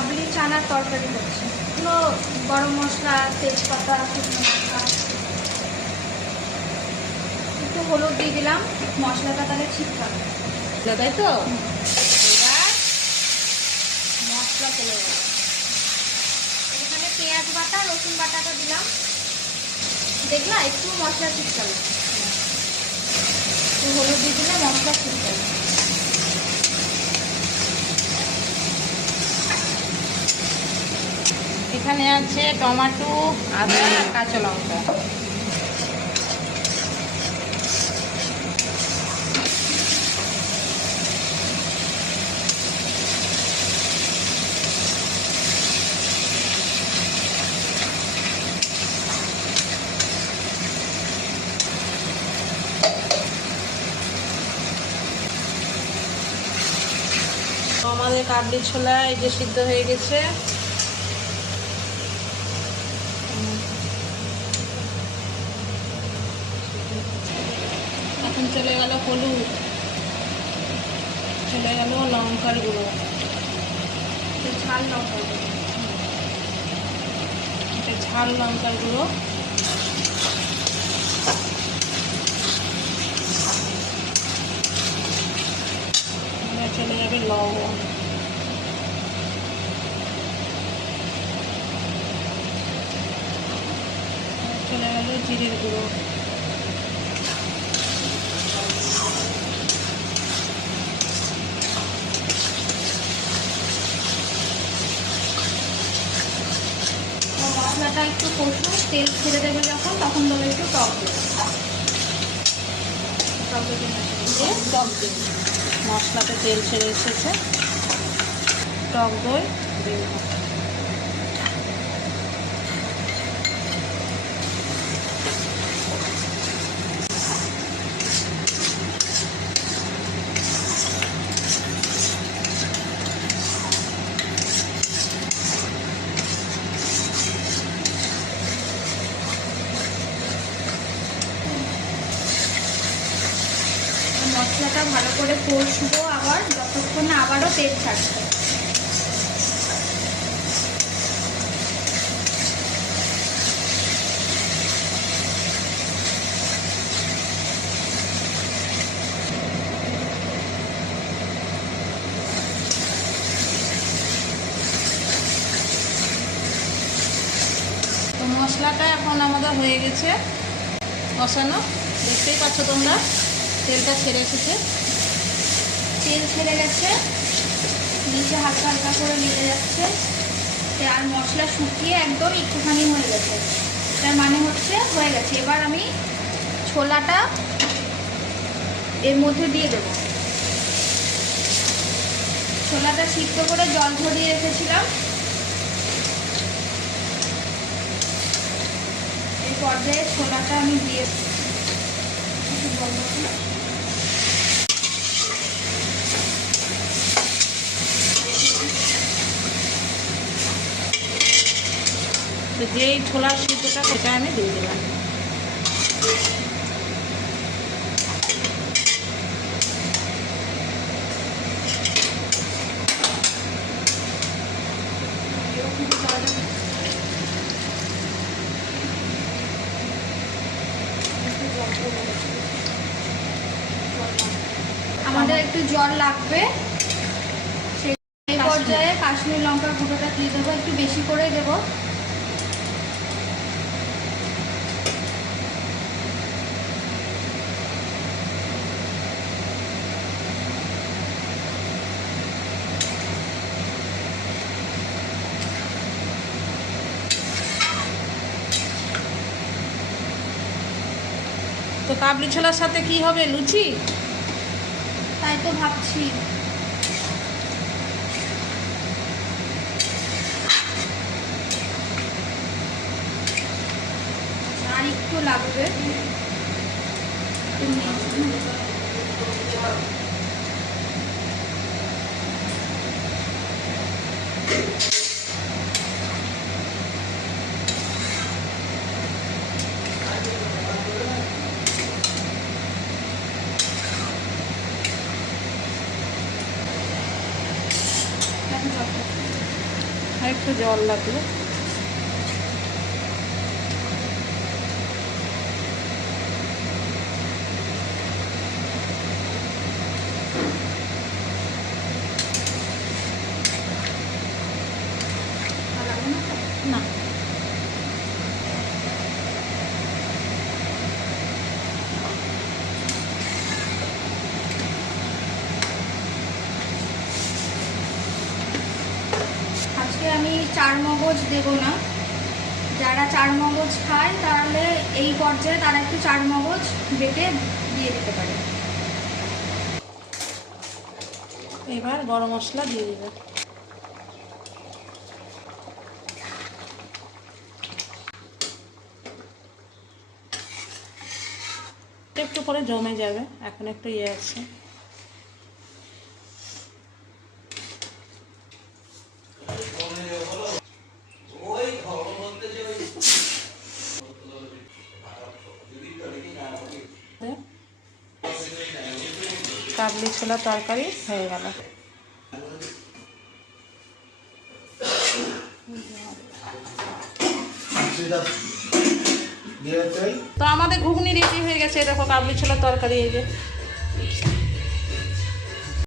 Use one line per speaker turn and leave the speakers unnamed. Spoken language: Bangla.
কাবলি চানার তরকারি হচ্ছে এগুলো গরম মশলা তেজপাতা শুকনো লঙ্কা। একটু হলুদ দিয়ে দিলাম মশলাটা তাহলে ঠিক থাকবে
তাই তো? এবার মশলা চলে গেল
এখানে পেঁয়াজ বাটা রসুন বাটাটা দিলাম। দেখলা একটু মশলা ঠিক থাকবে একটু হলুদ দিয়ে দিলে মশলা ঠিক
এখানে আছে টমেটো আদা কাঁচা লঙ্কা। আমাদের কাবলি ছোলা এই যে সিদ্ধ হয়ে গেছে। এখন চলে গেল হলুদ। চলে গেল লঙ্কার গুঁড়ো।
ঝাল লঙ্কার
গুঁড়ো। ঝাল লঙ্কার গুঁড়ো। চলে যাবে লবণ। চলে গেল জিরের গুঁড়ো।
তেল ছেড়ে দেবে যখন, তখন দেবে একটু টক টক
দিয়ে টক দই মশলাতে তেল ছেড়ে এসেছে। টক দই দিয়ে দিলাম।
ভালো করে কষবো আবার, যতক্ষণ আবারও তেল
তো মশলাটা এখন আমাদের হয়ে গেছে কষানো দেখতেই পাচ্ছ তোমরা তেলটা ছেড়ে এসেছে।
তেল ছেড়ে গেছে। নিচে হালকা হালকা করে মিলে যাচ্ছে। আর মশলা শুকিয়ে একদম একটুখানি হয়ে গেছে। তার মানে হচ্ছে হয়ে গেছে। এবার আমি ছোলাটা এর মধ্যে দিয়ে দেবো। ছোলাটা সিদ্ধ করে জল ঝরিয়ে রেখেছিলাম। এই পর্যায়ে ছোলাটা আমি দিয়ে একটু জল দেবো।
তো যেই ছোলার সিদ্ধটা সেটা আমি দিয়ে দিলাম।
আমাদের একটু জল লাগবে। সেই পর্যায়ে কাশ্মীর লঙ্কার গুঁড়োটা দিয়ে দেবো একটু বেশি করে দেবো।
তো কাবলি ছোলার সাথে কি হবে লুচি?
তাই তো ভাবছি। আর একটু লাগবে।
একটু জল লাগবে
আর লাগবে না তো?
না
আজকে আমি চার মগজ দেব না। যারা চার মগজ খায়, তাহলে এই পর্যায়ে তারা একটু চার মগজ বেটে দিয়ে দিতে পারে।
এবার গরম মশলা দিয়ে দিবে। একটু পরে জমে যাবে, এখন একটু ইয়ে আছে। কাবলি ছোলা তরকারি হয়ে গেল। তো আমাদের ঘুগনি রেডি হয়ে গেছে দেখো কাবলি ছোলা তরকারি এই যে।